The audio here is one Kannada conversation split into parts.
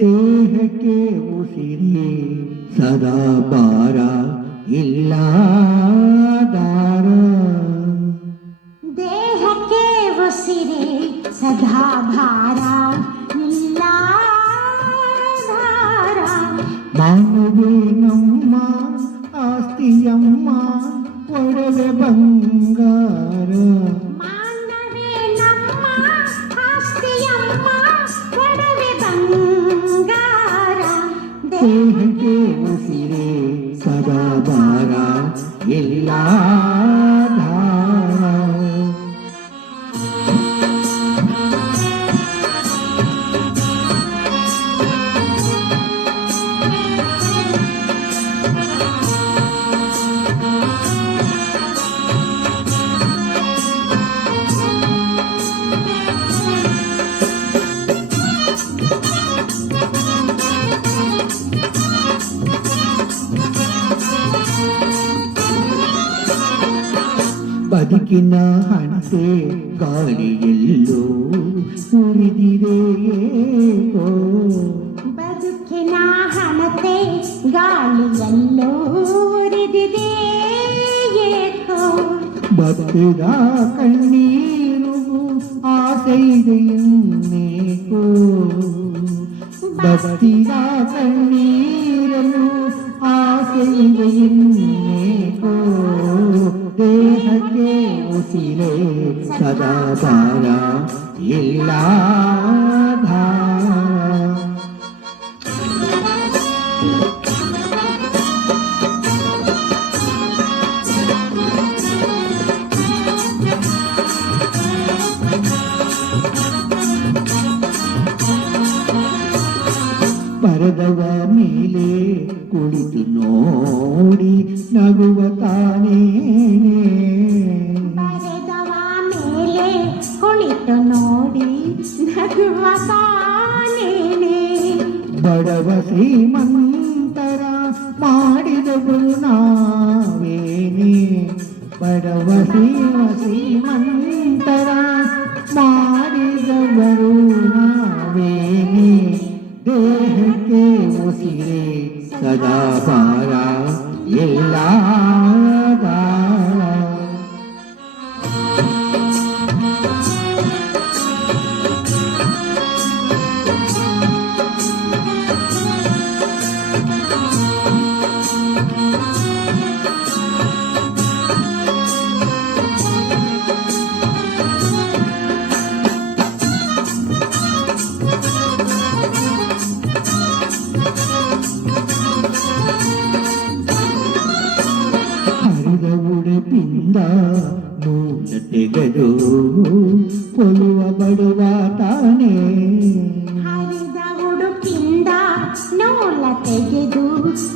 ದೇಹಕ್ಕೆ ಉಸಿರಿ ಸದಾ ಭಾರ ಇಲ್ಲ ದಾರ. ದೇಹಕ್ಕೆ ಉಸಿರಿ ಸದಾ ಭಾರ ಇಲ್ಲ ದಾರ. ಮಾನವೇ ನಮ್ಮ ಆಸ್ತಿಯಮ್ಮ ಒಡವೆ ಬಂಗಾರ. ಮಾನವೇ ನಮ್ಮ ಆಸ್ತಿಯಮ್ಮ ಒಡವೆ ಬಂಗಾರ. ದೇಹಕ್ಕೆ ಉಸಿರೇ ಸದಾ ಭಾರ ಇಲ್ಲ ಧಾರ. ಬದುಕಿನ ಹಣತೆ ಗಾಳಿಯೆಲ್ಲೋ ಉರಿದಿದೆ ಏಕೋ. ಬದುಕಿನ ಹಣತೆ ಗಾಳಿಯಲ್ಲೋ ಉರಿದಿದೆ ಏಕೋ. ಭಕ್ತರ ಕಣ್ಣೀರು ಆಸೆ ಇದೆ ಇನ್ನೇಕೋ. ಭಕ್ತರ ಕಣ್ಣೀರಲು ಆಸೆ ಇದೆ ಇನ್ನೇಕೋ. ದೇಹಕ್ಕೆ ಉಸಿರೇ ಸದಾ ಭಾರ ಇಲ್ಲ ಧಾರ. ಪರದವ ಮೇಲೆ ಕುಳಿತು ನೋಡಿ ನಗುವ ತಾನೇನೆ. ಬರೆದವ ಮೇಲೆ ಕುಳಿತು ನೋಡಿ ನಗುವ ತಾನೇನೆ. ಬಡವ ಶ್ರೀಮಂತರ ಮಾಡಿದವರು ನಾವೇನೆ. ಬಡವ ಶ್ರೀಮಂತರ ಮಾಡಿದವರು ನಾವೇನೆ. ದೇಹಕ್ಕೆ ಉಸಿರೇ ಸದಾ ಭಾರ ಇಲ್ಲ ದಾರ. ಉಡುಪಿಂದ ನೂಲ ತೆಗೆದು ಕೊಲ್ಲುವ ಬಡುವ ತಾನೇ. ಹರಿದ ಉಡುಪಿಂದ ನೂಲ ತೆಗೆದು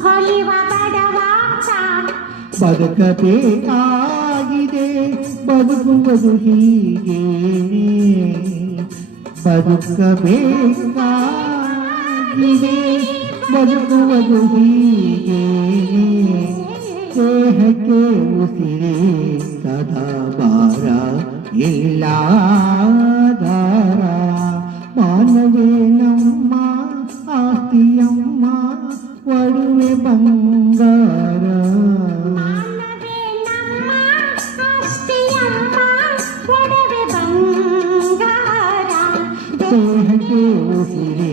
ಹೊಲಿವ ಬಡವ ತಾನೆ. ಬದುಕಬೇಕಾಗಿದೆ ಬದುಕುವುದು ಹೀಗೇನೆ. ಬದುಕಬೇಕಾಗಿದೆ ಬದುಕುವುದು ಹೀಗೇನೆ. ದೇಹಕ್ಕೆ ಉಸಿರೇ ಸದಾ ಭಾರ ಇಲ್ಲ ಧಾರ. ಮಾನವೇ ನಮ್ಮ ಆಸ್ತಿಯಮ್ಮ ಒಡವೆ ಬಂಗಾರ. ಮಾನವೇ ನಮ್ಮ ಆಸ್ತಿಯಮ್ಮ ಒಡವೆ ಬಂಗಾರ. ದೇಹಕ್ಕೆ ಉಸಿರೇ